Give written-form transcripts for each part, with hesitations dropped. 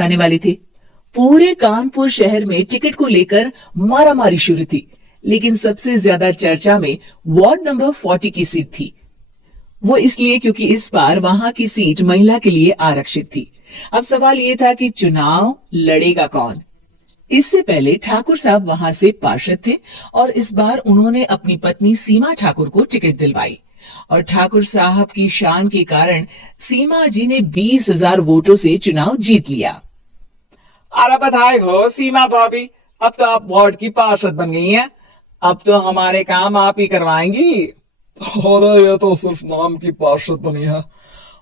आने वाले थे। पूरे कानपुर शहर में टिकट को लेकर मारामारी शुरू थी, लेकिन सबसे ज्यादा चर्चा में वार्ड नंबर 40 की सीट थी। वो इसलिए क्योंकि इस बार वहां की सीट महिला के लिए आरक्षित थी। अब सवाल ये था कि चुनाव लड़ेगा कौन। इससे पहले ठाकुर साहब वहां से पार्षद थे और इस बार उन्होंने अपनी पत्नी सीमा ठाकुर को टिकट दिलवाई और ठाकुर साहब की शान के कारण सीमा जी ने 20,000 वोटों से चुनाव जीत लिया। अरे बधाई हो सीमा भाभी, अब तो आप वार्ड की पार्षद बन गई हैं। अब तो हमारे काम आप ही करवाएंगी। अरे ये तो सिर्फ नाम की पार्षद बनी है,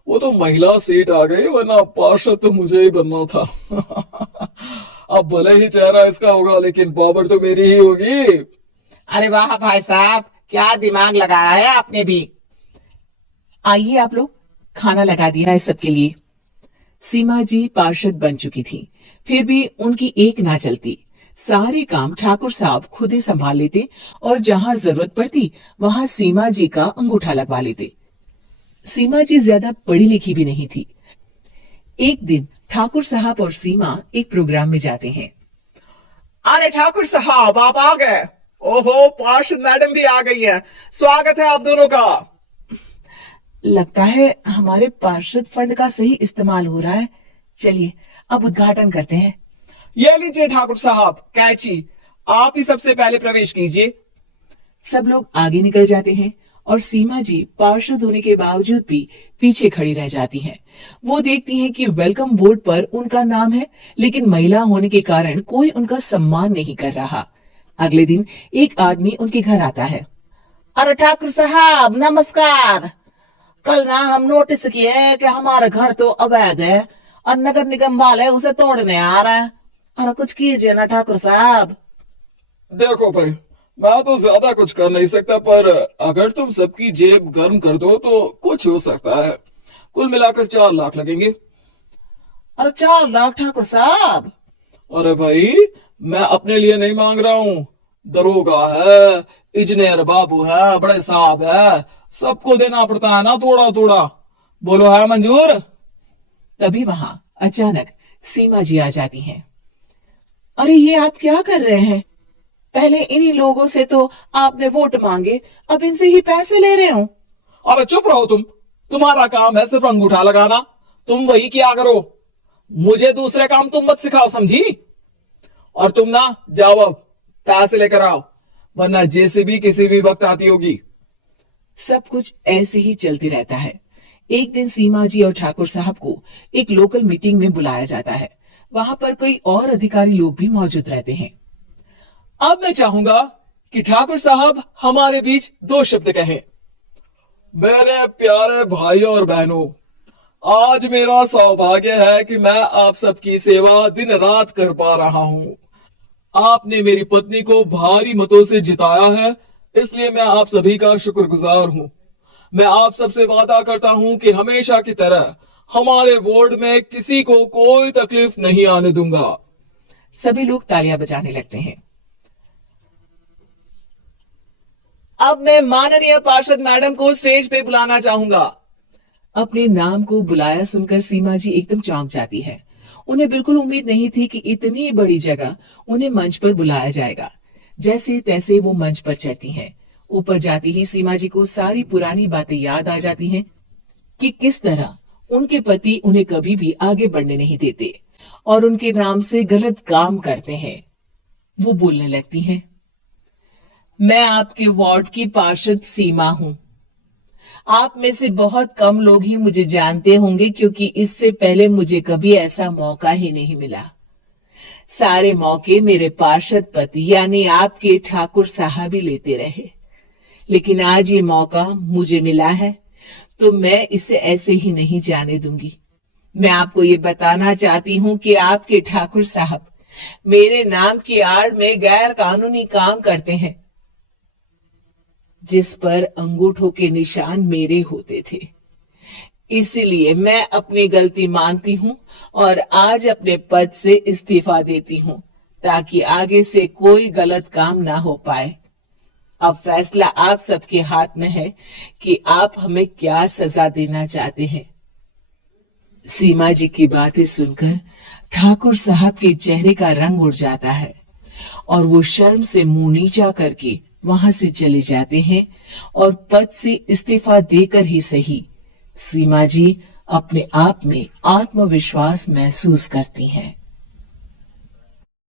वो तो महिला सीट आ गई, वरना पार्षद तो मुझे ही बनना था। अब भले ही चेहरा इसका होगा, लेकिन पावर तो मेरी ही होगी। अरे वाह भाई साहब, क्या दिमाग लगाया है आपने भी। आइए आप लोग, खाना लगा दिया है सबके लिए। सीमा जी पार्षद बन चुकी थी, फिर भी उनकी एक ना चलती। सारे काम ठाकुर साहब खुद ही संभाल लेते और जहां जरूरत पड़ती वहां सीमा जी का अंगूठा लगवा लेते। सीमा जी ज्यादा पढ़ी लिखी भी नहीं थी। एक दिन ठाकुर साहब और सीमा एक प्रोग्राम में जाते हैं। अरे ठाकुर साहब आप आ गए। ओहो, पार्षद मैडम भी आ गई है। स्वागत है आप दोनों का। लगता है हमारे पार्षद फंड का सही इस्तेमाल हो रहा है। चलिए अब उद्घाटन करते हैं। ये लीजिए ठाकुर साहब कैची, आप ही सबसे पहले प्रवेश कीजिए। सब लोग आगे निकल जाते हैं और सीमा जी पार्षद होने के बावजूद भी पीछे खड़ी रह जाती हैं। वो देखती हैं कि वेलकम बोर्ड पर उनका नाम है, लेकिन महिला होने के कारण कोई उनका सम्मान नहीं कर रहा। अगले दिन एक आदमी उनके घर आता है। अरे ठाकुर साहब नमस्कार। कल ना हम नोटिस किए कि हमारा घर तो अवैध है और नगर निगम वाले उसे तोड़ने आ रहे हैं। अरे कुछ कीजिए ना ठाकुर साहब। देखो भाई, मैं तो ज्यादा कुछ कर नहीं सकता, पर अगर तुम सबकी जेब गर्म कर दो तो कुछ हो सकता है। कुल मिलाकर 4 लाख लगेंगे। अरे 4 लाख ठाकुर साहब? अरे भाई, मैं अपने लिए नहीं मांग रहा हूँ। दरोगा है, इंजीनियर बाबू है, बड़े साहब है, सबको देना पड़ता है ना थोड़ा थोड़ा। बोलो है मंजूर? तभी वहां अचानक सीमा जी आ जाती हैं। अरे ये आप क्या कर रहे हैं? पहले इन्हीं लोगों से तो आपने वोट मांगे, अब इनसे ही पैसे ले रहे हो। अरे चुप रहो तुम, तुम्हारा काम है सिर्फ अंगूठा लगाना, तुम वही किया करो। मुझे दूसरे काम तुम मत सिखाओ, समझी? और तुम ना जाओ, अब पैसे लेकर आओ, वरना जेसीबी किसी भी वक्त आती होगी। सब कुछ ऐसे ही चलते रहता है। एक दिन सीमा जी और ठाकुर साहब को एक लोकल मीटिंग में बुलाया जाता है। वहां पर कोई और अधिकारी लोग भी मौजूद रहते हैं। अब मैं चाहूंगा कि ठाकुर साहब हमारे बीच 2 शब्द कहें। मेरे प्यारे भाइयों और बहनों, आज मेरा सौभाग्य है कि मैं आप सबकी सेवा दिन रात कर पा रहा हूं। आपने मेरी पत्नी को भारी मतों से जिताया है, इसलिए मैं आप सभी का शुक्रगुजार हूं। मैं आप सबसे वादा करता हूं कि हमेशा की तरह हमारे वार्ड में किसी को कोई तकलीफ नहीं आने दूंगा। सभी लोग तालियां बजाने लगते हैं। अब मैं माननीय पार्षद मैडम को स्टेज पे बुलाना चाहूंगा। अपने नाम को बुलाया सुनकर सीमा जी एकदम चौंक जाती है। उन्हें बिल्कुल उम्मीद नहीं थी कि इतनी बड़ी जगह उन्हें मंच पर बुलाया जाएगा। जैसे तैसे वो मंच पर चढ़ती हैं। ऊपर जाती ही सीमा जी को सारी पुरानी बातें याद आ जाती हैं कि किस तरह उनके पति उन्हें कभी भी आगे बढ़ने नहीं देते और उनके नाम से गलत काम करते हैं। वो बोलने लगती हैं। मैं आपके वार्ड की पार्षद सीमा हूँ। आप में से बहुत कम लोग ही मुझे जानते होंगे, क्योंकि इससे पहले मुझे कभी ऐसा मौका ही नहीं मिला। सारे मौके मेरे पार्षद पति यानी आपके ठाकुर साहब ही लेते रहे, लेकिन आज ये मौका मुझे मिला है तो मैं इसे ऐसे ही नहीं जाने दूंगी। मैं आपको ये बताना चाहती हूँ कि आपके ठाकुर साहब मेरे नाम की आड़ में गैर कानूनी काम करते हैं, जिस पर अंगूठों के निशान मेरे होते थे। इसीलिए मैं अपनी गलती मानती हूँ और आज अपने पद से इस्तीफा देती हूँ, ताकि आगे से कोई गलत काम ना हो पाए। अब फैसला आप सबके हाथ में है कि आप हमें क्या सजा देना चाहते हैं। सीमा जी की बातें सुनकर ठाकुर साहब के चेहरे का रंग उड़ जाता है और वो शर्म से मुंह नीचा करके वहां से चले जाते हैं और पद से इस्तीफा देकर ही सही सीमा जी अपने आप में आत्मविश्वास महसूस करती हैं।